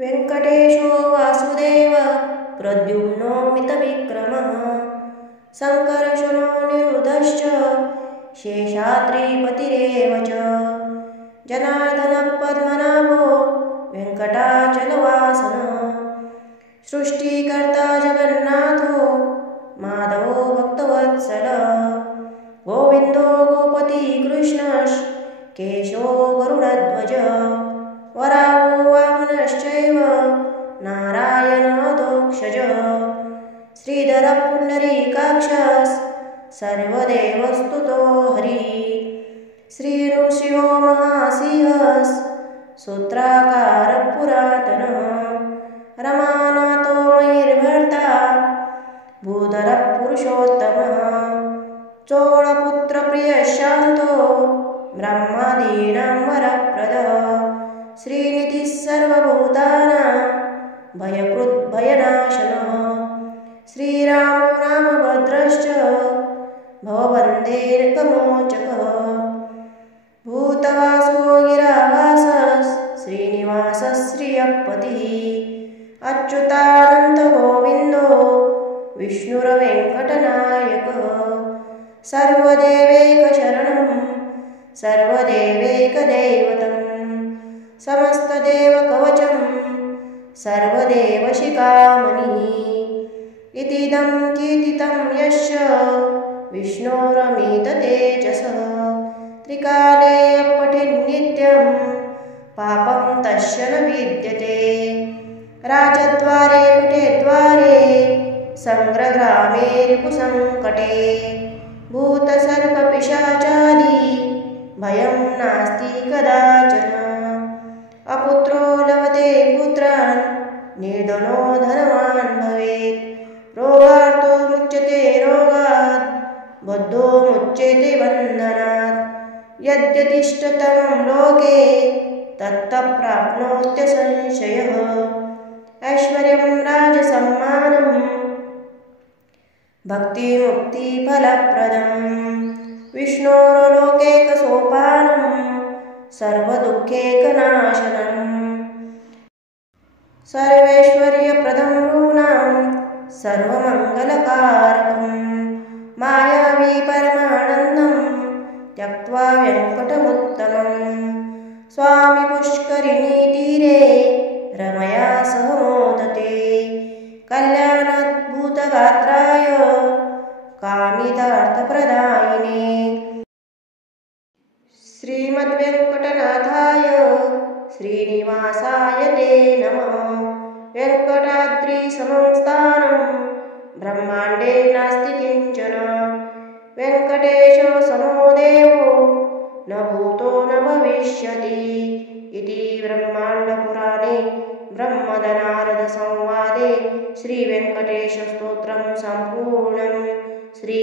वेङ्कटेशो वासुदेव प्रद्युम्नो मितविक्रमः शङ्करशनो निरुधश्च शेषाद्रिपतिरेव च जनार्दनः पद्मनाभो वेङ्कटाचलवासनः सृष्टिकर्ता जगन्नाथो माधवो भक्तवत्सलः गोविन्दो गोपति कृष्णश्च केशवो गरुडध्वज वराहो वामनश्चैव नारायणोऽधोक्षज श्रीधरः पुण्डरीकाक्षः सर्वदेवस्तुतो हरिः श्रीनृसिंहो महासिंहः सूत्राकारः पुरातनः रमानाथो महीर्भर्ता भूधरः पुरुषोत्तमः चोळपुत्रप्रियः शान्तो ब्रह्मादीनां वरप्रदः श्रीनिधिः सर्वभूतानां भयकृद्भयनाशनः श्रीरामो रामभद्रश्च भवबन्धेर्विमोचकः भूतवासो गिरावासः श्रीनिवासः श्रियःपतिः अच्युतानन्दगोविन्दो विष्णुर्वेङ्कटनायकः सर्वदेवैकशरणं सर्वदेवैकदैवतं समस्तदेवकवचं सर्वदेवशिखामणिः इतीदं कीर्तितं यस्य विष्णोरमिततेजसः त्रिकाले अपठेन्नित्यं पापं तस्य न विद्यते राजद्वारे कुटेद्वारे सङ्ग्रग्रामे रिपुसङ्कटे भूतसर्पपिशाचादि भयं नास्ति कदाचन अपुत्रो लभते पुत्रान् निर्धनो धनवान् भवेत् रोगार्तो मुच्यते रोगात् बद्धो मुच्यते बन्धनात् यद्यदिष्टतमं लोके तत्तः प्राप्नोत्यसंशयः ऐश्वर्यं राजसम्मानं भक्तिमुक्तिफलप्रदं विष्णोर्लोकैकसोपानं सर्वदुःखैकनाशनम् सर्वैश्वर्यप्रदं नृणां सर्वमङ्गलकारकं मायावी परमानन्दं त्यक्त्वा वेङ्कटमुत्तमं स्वामी पुष्करिणीतीरे रमया सह मोदते कल्याणाद्भुतगात्राय कामितार्थप्रदायिने श्रीमद्वेङ्कटनाथाय श्रीनिवासाय ते नमः। वेङ्कटाद्रिसमं स्थानं ब्रह्माण्डे नास्ति किञ्चन वेङ्कटेशो समो देवो न भूतो न भविष्यति इति ब्रह्माण्डपुराणे ब्रह्मदनारदसंवादे श्रीवेङ्कटेशस्तोत्रं सम्पूर्णम्। श्री